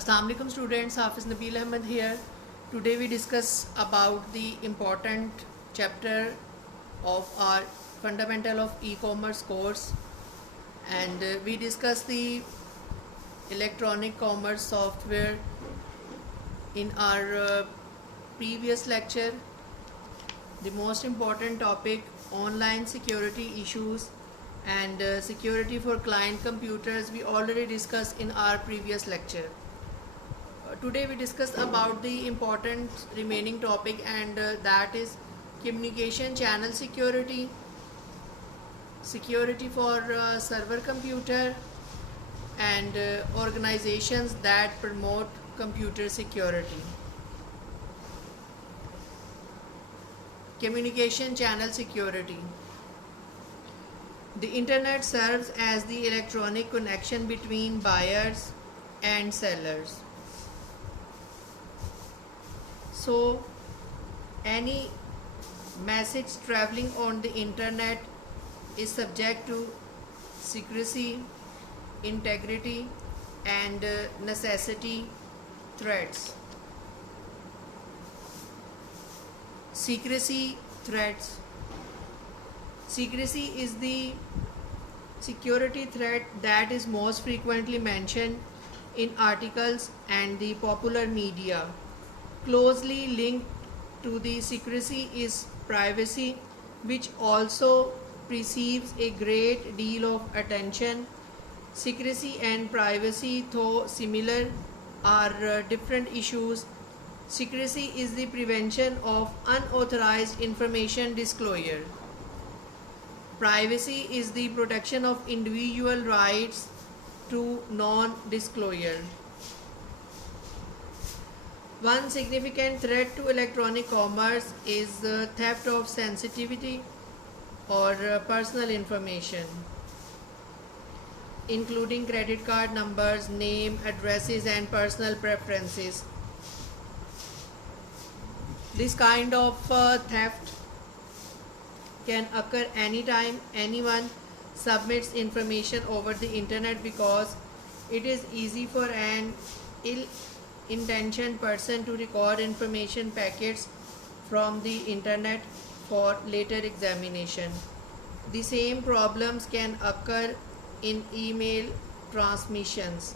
Assalamu alaikum students, Hafiz Nabil Ahmed here. Today we discuss about the important chapter of our fundamental of e-commerce course, and we discuss the electronic commerce software in our previous lecture. The most important topic, online security issues and security for client computers, we already discussed in our previous lecture. Today we discuss about the important remaining topic, and that is communication channel security, security for server computer, and organizations that promote computer security. Communication channel security. The internet serves as the electronic connection between buyers and sellers. So, any message traveling on the internet is subject to secrecy, integrity, and necessity threats. Secrecy threats. Secrecy is the security threat that is most frequently mentioned in articles and the popular media. Closely linked to the secrecy is privacy, which also receives a great deal of attention. Secrecy and privacy, though similar, are different issues. Secrecy is the prevention of unauthorized information disclosure. Privacy is the protection of individual rights to non-disclosure. One significant threat to electronic commerce is theft of sensitivity or personal information, including credit card numbers, name, addresses, and personal preferences. This kind of theft can occur anytime anyone submits information over the internet, because it is easy for an ill-intentioned person to record information packets from the internet for later examination. The same problems can occur in email transmissions.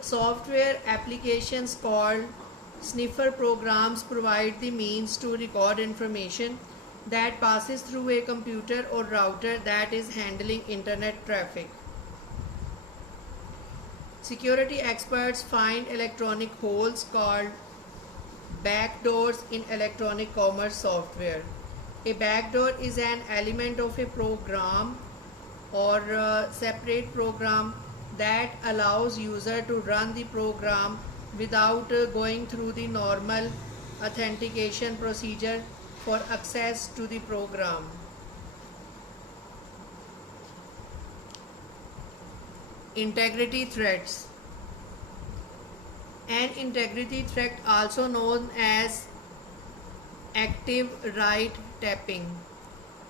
Software applications called sniffer programs provide the means to record information that passes through a computer or router that is handling internet traffic. Security experts find electronic holes called backdoors in electronic commerce software. A backdoor is an element of a program or a separate program that allows user to run the program without going through the normal authentication procedure for access to the program. Integrity threats. An integrity threat, also known as active right tapping,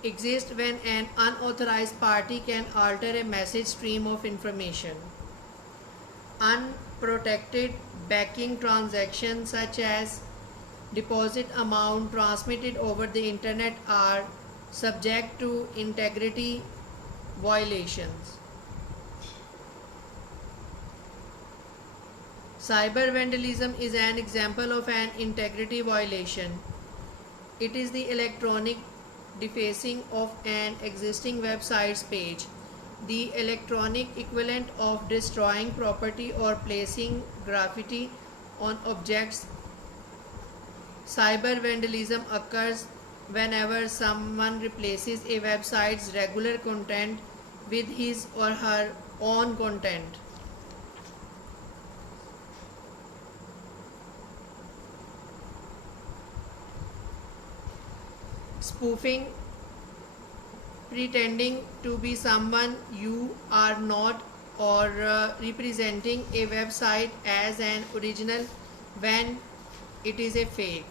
exists when an unauthorized party can alter a message stream of information. Unprotected backing transactions, such as deposit amount transmitted over the internet, are subject to integrity violations. Cyber vandalism is an example of an integrity violation. It is the electronic defacing of an existing website's page, the electronic equivalent of destroying property or placing graffiti on objects. Cyber vandalism occurs whenever someone replaces a website's regular content with his or her own content. Spoofing, pretending to be someone you are not, or representing a website as an original when it is a fake,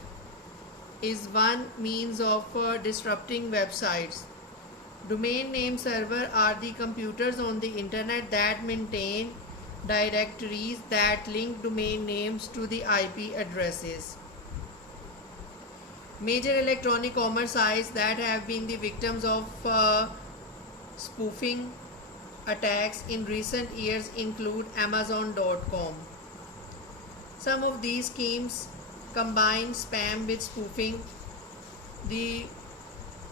is one means of disrupting websites. Domain name server are the computers on the internet that maintain directories that link domain names to the IP addresses. Major electronic commerce sites that have been the victims of spoofing attacks in recent years include Amazon.com. Some of these schemes combine spam with spoofing. The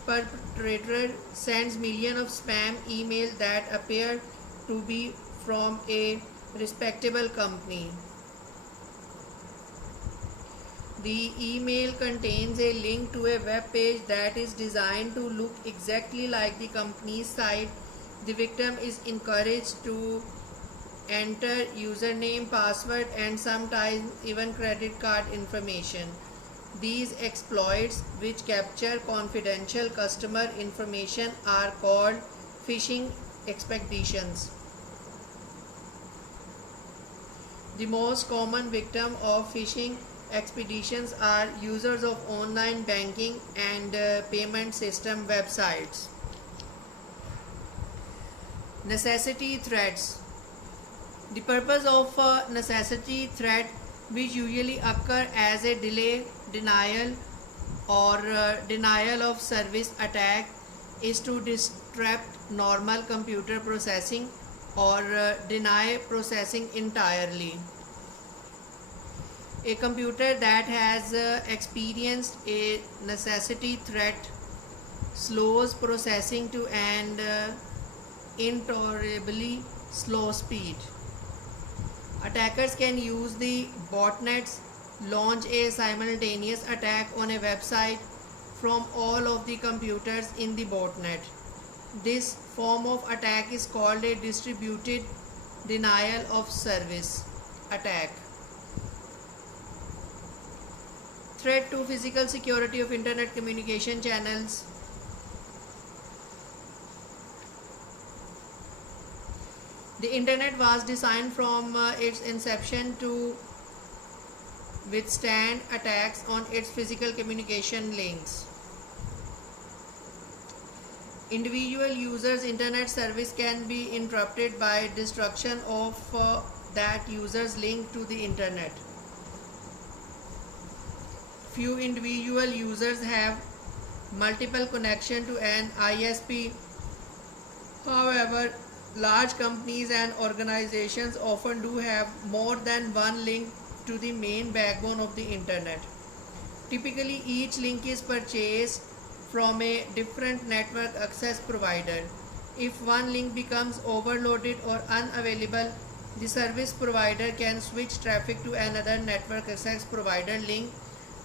perpetrator sends millions of spam emails that appear to be from a respectable company. The email contains a link to a web page that is designed to look exactly like the company's site. The victim is encouraged to enter username, password, and sometimes even credit card information. These exploits, which capture confidential customer information, are called phishing expeditions. The most common victim of phishing expeditions are users of online banking and payment system websites. Necessity threats. The purpose of a necessity threat, which usually occur as a delay, denial, or denial of service attack, is to disrupt normal computer processing or deny processing entirely. A computer that has experienced a necessity threat slows processing to an intolerably slow speed. Attackers can use the botnets, launch a simultaneous attack on a website from all of the computers in the botnet. This form of attack is called a distributed denial of service attack. Threat to physical security of internet communication channels. The internet was designed from its inception to withstand attacks on its physical communication links. Individual users' internet service can be interrupted by destruction of that user's link to the internet. Few individual users have multiple connections to an ISP. However, large companies and organizations often do have more than one link to the main backbone of the internet. Typically, each link is purchased from a different network access provider. If one link becomes overloaded or unavailable, the service provider can switch traffic to another network access provider link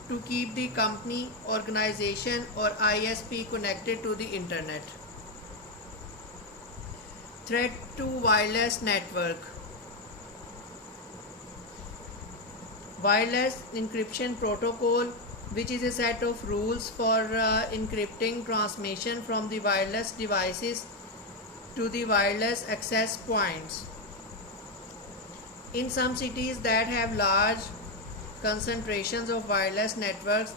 to keep the company, organization, or ISP connected to the internet. Threat to wireless network. Wireless encryption protocol, which is a set of rules for encrypting transmission from the wireless devices to the wireless access points. In some cities that have large concentrations of wireless networks,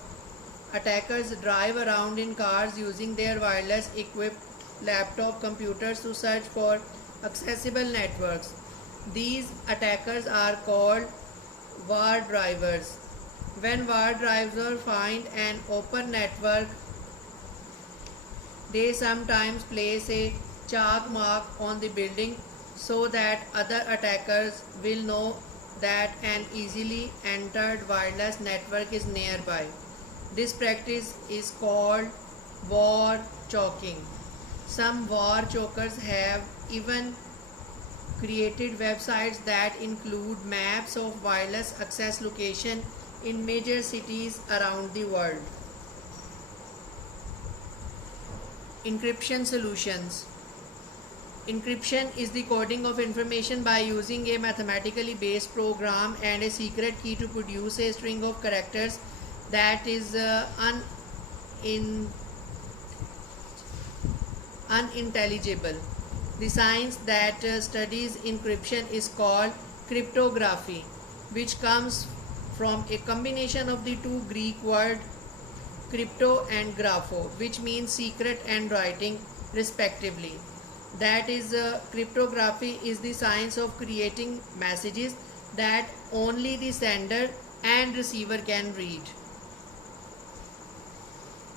attackers drive around in cars using their wireless equipped laptop computers to search for accessible networks. These attackers are called war drivers. When war drivers find an open network, they sometimes place a chalk mark on the building so that other attackers will know that an easily entered wireless network is nearby. This practice is called war choking. Some war chokers have even created websites that include maps of wireless access location in major cities around the world. Encryption solutions. Encryption is the coding of information by using a mathematically based program and a secret key to produce a string of characters that is unintelligible. The science that studies encryption is called cryptography, which comes from a combination of the two Greek words crypto and grapho, which means secret and writing respectively. That is, cryptography is the science of creating messages that only the sender and receiver can read.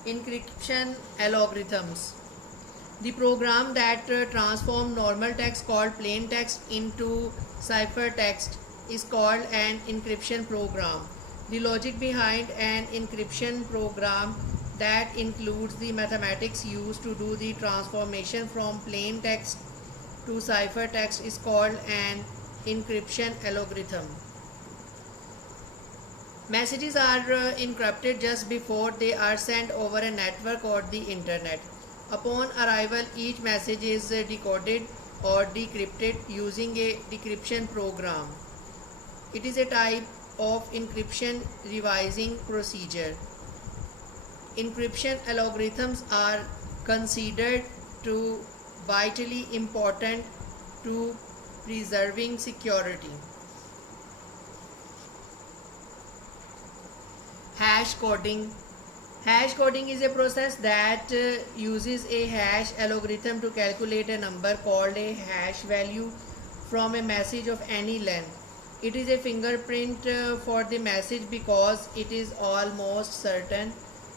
Encryption algorithms. The program that transforms normal text called plain text into ciphertext is called an encryption program. The logic behind an encryption program that includes the mathematics used to do the transformation from plain text to ciphertext is called an encryption algorithm. Messages are encrypted just before they are sent over a network or the internet. Upon arrival, each message is decoded or decrypted using a decryption program. It is a type of encryption revising procedure. Encryption algorithms are considered to vitally important to preserving security. Hash coding. Hash coding is a process that uses a hash algorithm to calculate a number called a hash value from a message of any length. It is a fingerprint for the message because it is almost certain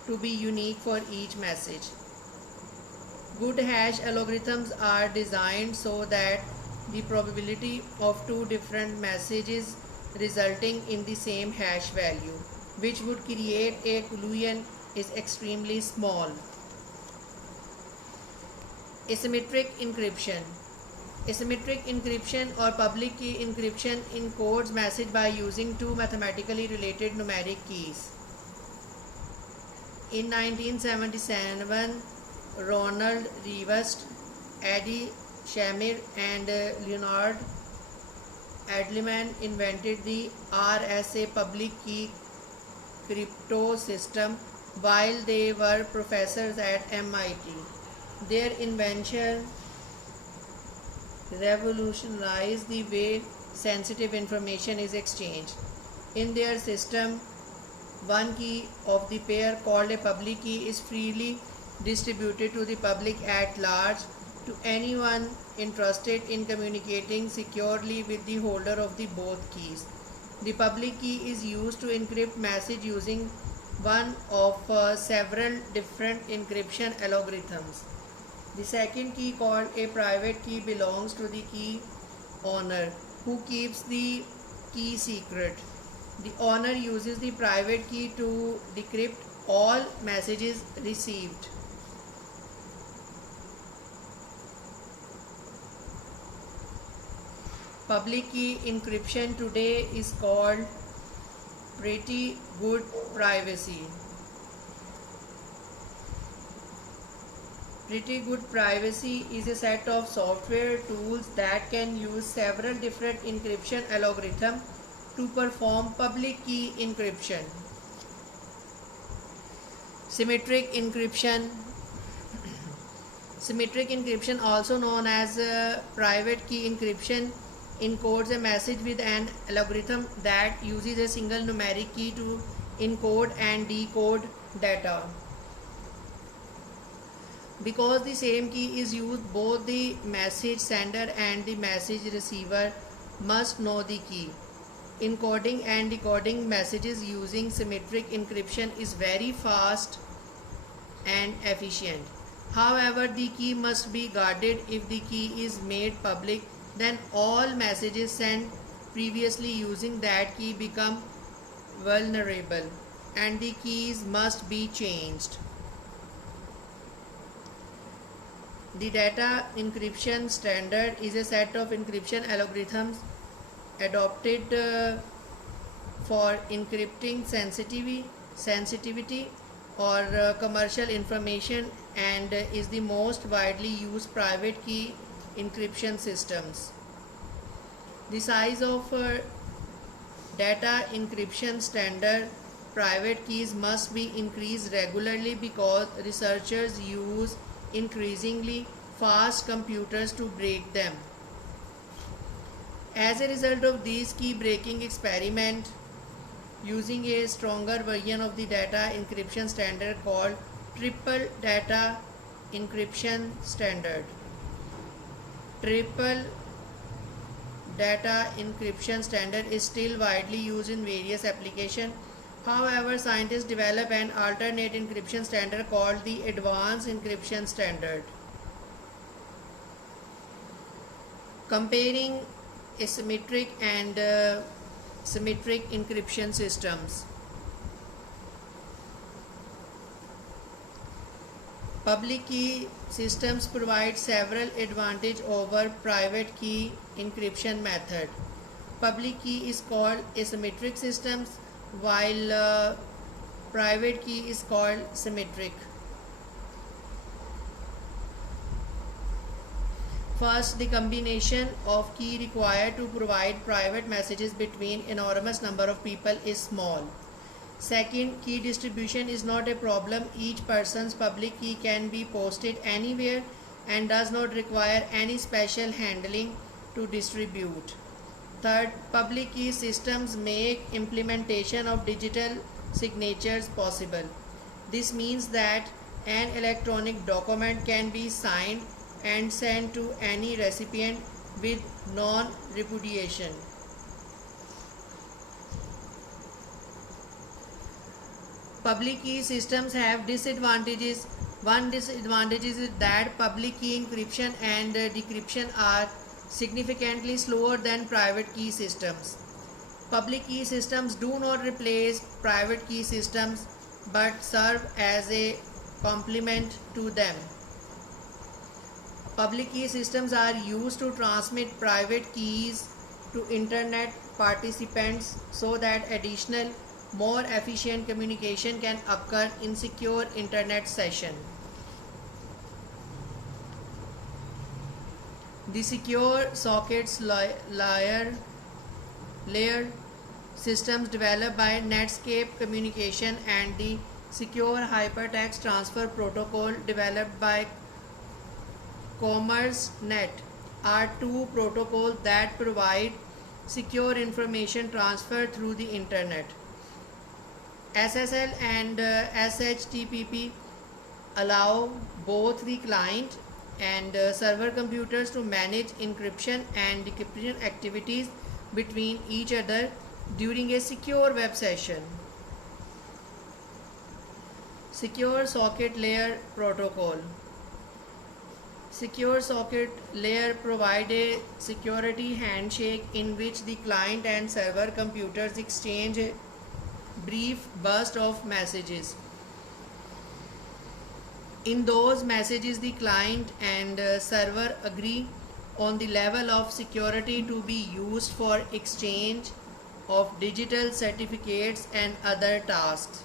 to be unique for each message. Good hash algorithms are designed so that the probability of two different messages resulting in the same hash value, which would create a collision, is extremely small. Asymmetric encryption. Asymmetric encryption or public key encryption encodes message by using two mathematically related numeric keys. In 1977, Ronald Rivest, Eddie Shamir, and Leonard Adleman invented the RSA public key crypto system while they were professors at MIT. Their invention revolutionized the way sensitive information is exchanged. In their system, one key of the pair, called a public key, is freely distributed to the public at large, to anyone interested in communicating securely with the holder of the both keys. The public key is used to encrypt message using one of several different encryption algorithms. The second key, called a private key, belongs to the key owner, who keeps the key secret. The owner uses the private key to decrypt all messages received. Public key encryption today is called pretty good privacy. Pretty good privacy is a set of software tools that can use several different encryption algorithms to perform public key encryption. Symmetric encryption. Symmetric encryption, also known as private key encryption, encodes a message with an algorithm that uses a single numeric key to encode and decode data. Because the same key is used, both the message sender and the message receiver must know the key. Encoding and decoding messages using symmetric encryption is very fast and efficient. However, the key must be guarded. If the key is made public, then all messages sent previously using that key become vulnerable and the keys must be changed. The data encryption standard is a set of encryption algorithms adopted for encrypting sensitivity or commercial information and is the most widely used private key encryption systems. The size of data encryption standard private keys must be increased regularly because researchers use increasingly fast computers to break them. As a result of these key breaking experiments, using a stronger version of the data encryption standard called triple data encryption standard. triple data encryption standard is still widely used in various applications. However, scientists developed an alternate encryption standard called the Advanced Encryption Standard. Comparing asymmetric and symmetric encryption systems. Public key systems provide several advantages over private key encryption method. Public key is called asymmetric systems, while private key is called symmetric. First, the combination of key required to provide private messages between enormous number of people is small. Second, key distribution is not a problem. Each person's public key can be posted anywhere and does not require any special handling to distribute. Third, public key systems make implementation of digital signatures possible. This means that an electronic document can be signed and sent to any recipient with non-repudiation. Public key systems have disadvantages. One disadvantage is that public key encryption and decryption are significantly slower than private key systems. Public key systems do not replace private key systems but serve as a complement to them. Public key systems are used to transmit private keys to internet participants so that additional, more efficient communication can occur in secure internet session. The secure sockets layer systems developed by Netscape Communication and the secure hypertext transfer protocol developed by CommerceNet are two protocols that provide secure information transfer through the internet. SSL and SHTTP allow both the client and server computers to manage encryption and decryption activities between each other during a secure web session. Secure Socket Layer Protocol. Secure Socket Layer provide a security handshake in which the client and server computers exchange a brief burst of messages. In those messages, the client and server agree on the level of security to be used for exchange of digital certificates and other tasks.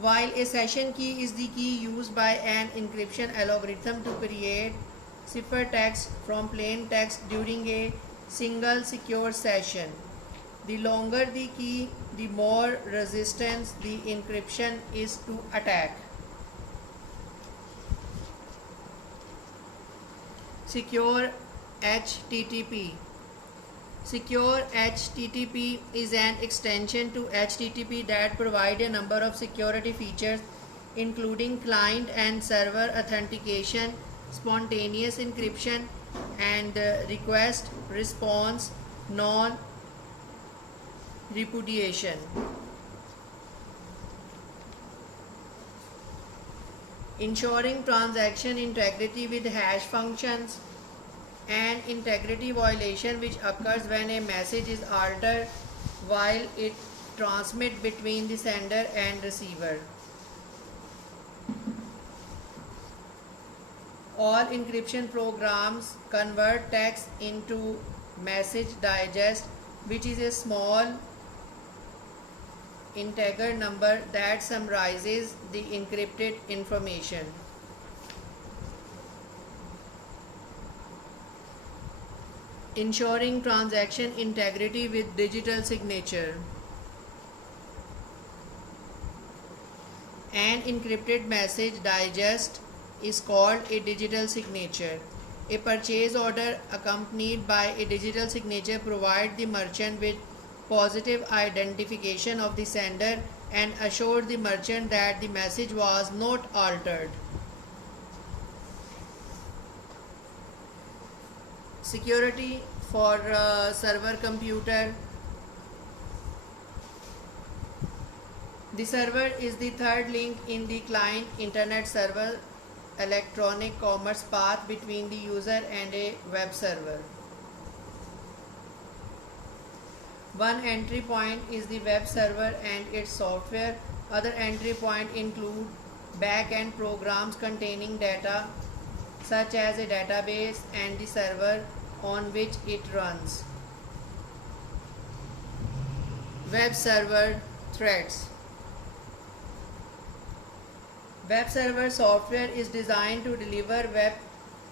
While a session key is the key used by an encryption algorithm to create ciphertext from plain text during a single secure session. The longer the key, the more resistance the encryption is to attack. Secure HTTP. Secure HTTP is an extension to HTTP that provide a number of security features including client and server authentication, spontaneous encryption, and request response non-repudiation. Ensuring transaction integrity with hash functions. An integrity violation which occurs when a message is altered while it transmits between the sender and receiver. All encryption programs convert text into message digest, which is a small integer number that summarizes the encrypted information. Ensuring transaction integrity with digital signature. An encrypted message digest is called a digital signature. A purchase order accompanied by a digital signature provides the merchant with positive identification of the sender and assures the merchant that the message was not altered. Security for server computer. The server is the third link in the client internet server electronic commerce path between the user and a web server. One entry point is the web server and its software. Other entry points include back-end programs containing data such as a database and the server on which it runs. Web server threats. Web server software is designed to deliver web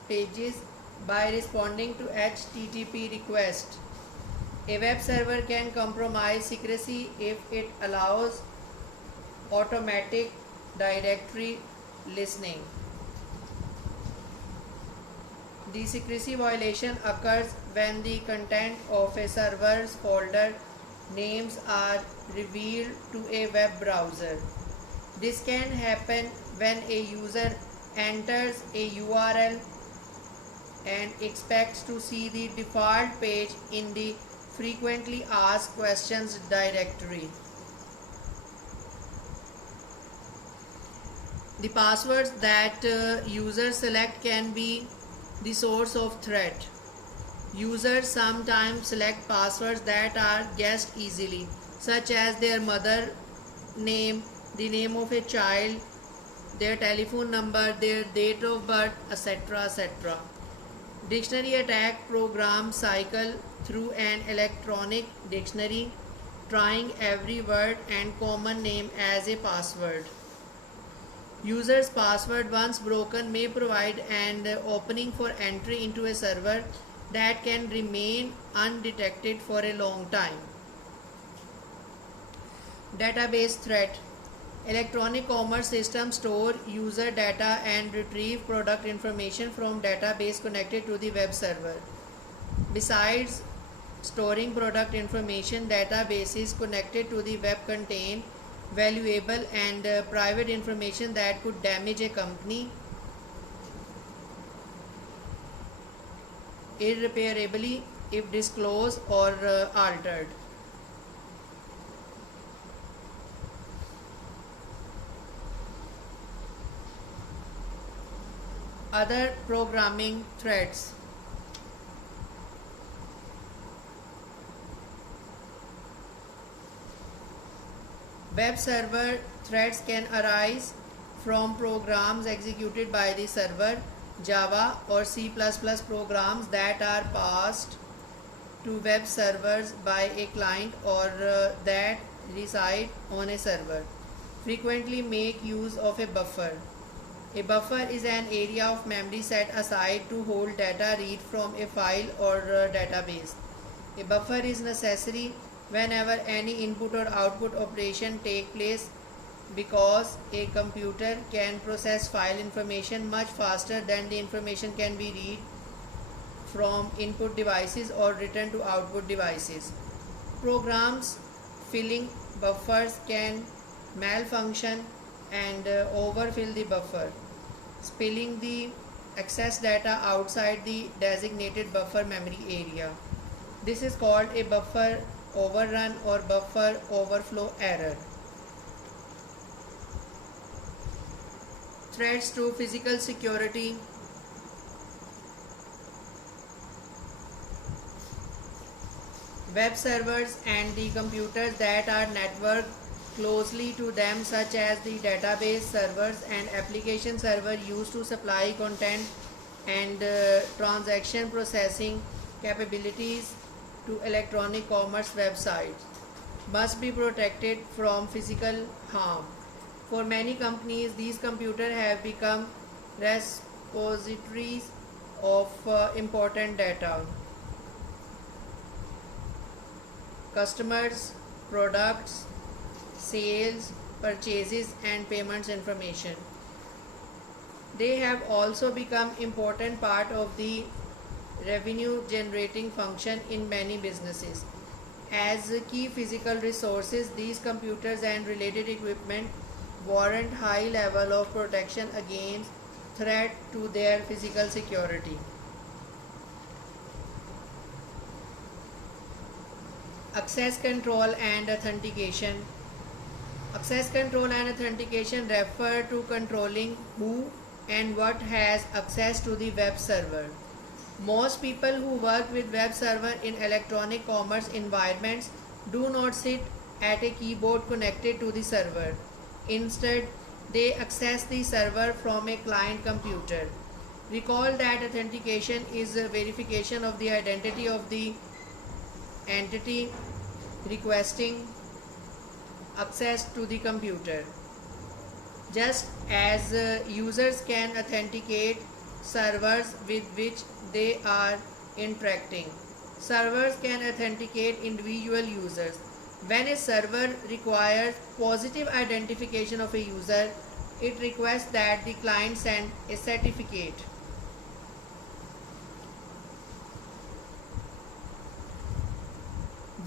pages by responding to HTTP requests. A web server can compromise secrecy if it allows automatic directory listening. The secrecy violation occurs when the content of a server's folder names are revealed to a web browser. This can happen when a user enters a URL and expects to see the default page in the frequently asked questions directory. The passwords that users select can be the source of threat. Users sometimes select passwords that are guessed easily, such as their mother name, the name of a child, their telephone number, their date of birth, etc. etc. Dictionary attack programs cycle through an electronic dictionary, trying every word and common name as a password. User's password, once broken, may provide an opening for entry into a server that can remain undetected for a long time. Database threat. Electronic commerce systems store user data and retrieve product information from database connected to the web server. Besides storing product information, databases connected to the web contain valuable and private information that could damage a company irreparably if disclosed or altered. Other programming threats. Web server threats can arise from programs executed by the server, Java or C++ programs that are passed to web servers by a client or that reside on a server. Frequently make use of a buffer. A buffer is an area of memory set aside to hold data read from a file or database. A buffer is necessary whenever any input or output operation take place because a computer can process file information much faster than the information can be read from input devices or written to output devices. Programs filling buffers can malfunction and overfill the buffer, spilling the excess data outside the designated buffer memory area. This is called a buffer overrun or buffer overflow error. Threats to physical security. Web servers and the computers that are networked closely to them, such as the database servers and application server used to supply content and transaction processing capabilities to electronic commerce websites, must be protected from physical harm. For many companies, these computers have become repositories of important data. Customers, products, sales, purchases and payments information. They have also become important part of the revenue generating function in many businesses. As key physical resources, these computers and related equipment warrant high level of protection against threat to their physical security. Access control and authentication. Access control and authentication refer to controlling who and what has access to the web server. Most people who work with web server in electronic commerce environments do not sit at a keyboard connected to the server. Instead, they access the server from a client computer. Recall that authentication is a verification of the identity of the entity requesting access to the computer. Just as users can authenticate servers with which they are interacting, servers can authenticate individual users. When a server requires positive identification of a user, it requests that the client send a certificate.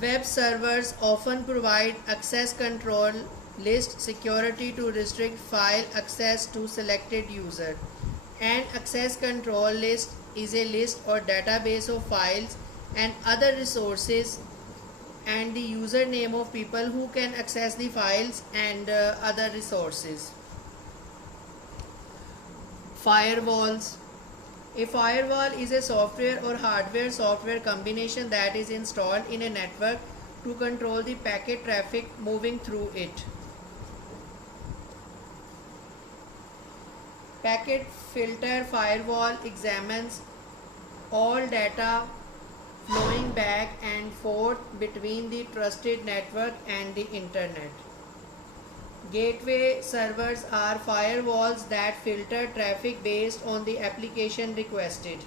Web servers often provide access control list security to restrict file access to selected user. An access control list is a list or database of files and other resources and the username of people who can access the files and other resources. Firewalls. A firewall is a software or hardware-software combination that is installed in a network to control the packet traffic moving through it. Packet filter firewall examines all data flowing back and forth between the trusted network and the internet. Gateway servers are firewalls that filter traffic based on the application requested.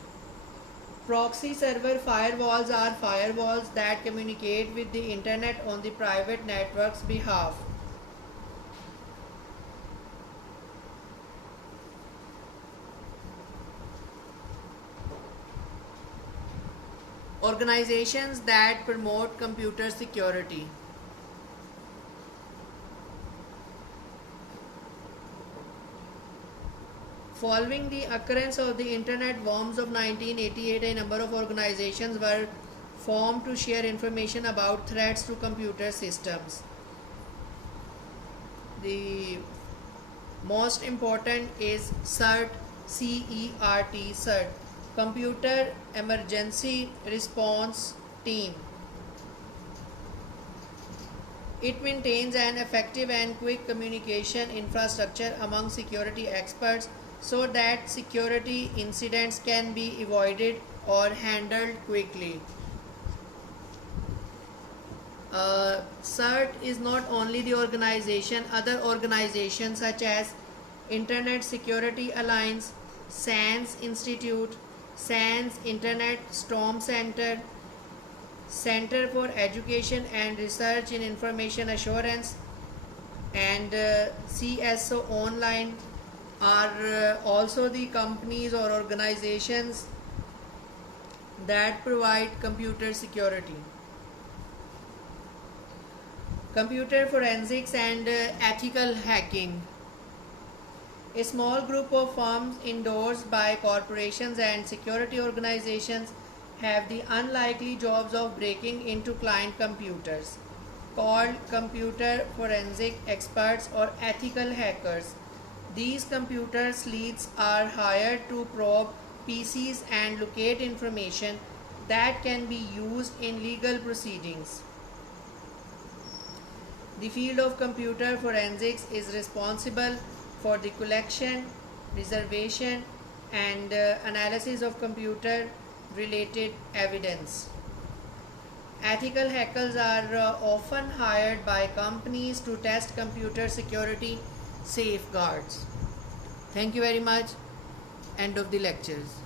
Proxy server firewalls are firewalls that communicate with the internet on the private network's behalf. Organizations that promote computer security. Following the occurrence of the internet worms of 1988, a number of organizations were formed to share information about threats to computer systems. The most important is CERT, C-E-R-T, CERT, Computer Emergency Response Team. It maintains an effective and quick communication infrastructure among security experts so that security incidents can be avoided or handled quickly. CERT is not only the organization, other organizations such as Internet Security Alliance, SANS Institute, SANS Internet Storm Center, Center for Education and Research in Information Assurance, and CSO Online are also the companies or organizations that provide computer security. Computer forensics and ethical hacking. A small group of firms endorsed by corporations and security organizations have the unlikely jobs of breaking into client computers, called computer forensic experts or ethical hackers. These computer sleuths are hired to probe PCs and locate information that can be used in legal proceedings. The field of computer forensics is responsible for the collection, preservation, and analysis of computer-related evidence. Ethical hackers are often hired by companies to test computer security safeguards. Thank you very much. End of the lectures.